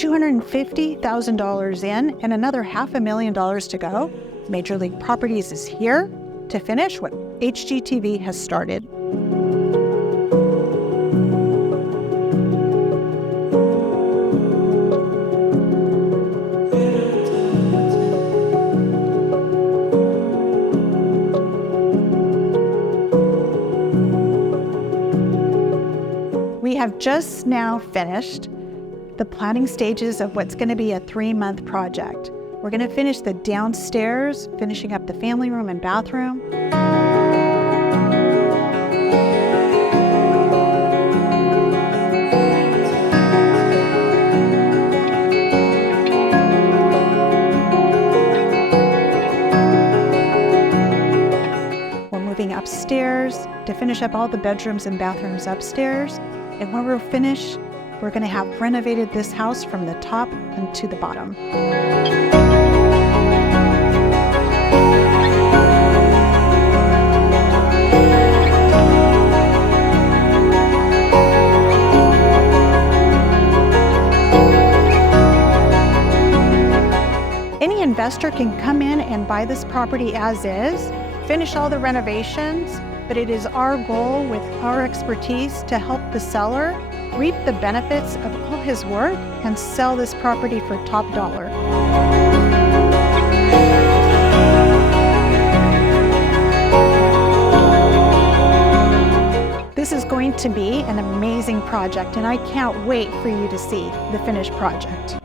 $250,000 in and another $500,000 to go, Major League Properties is here to finish what HGTV has started. We have just now finished the planning stages of what's going to be a 3-month project. We're going to finish the downstairs, finishing up the family room and bathroom. We're moving upstairs to finish up all the bedrooms and bathrooms upstairs. And when we're finished, we're going to have renovated this house from the top and to the bottom. Any investor can come in and buy this property as is, finish all the renovations, but it is our goal with our expertise to help the seller reap the benefits of all his work and sell this property for top dollar. This is going to be an amazing project, and I can't wait for you to see the finished project.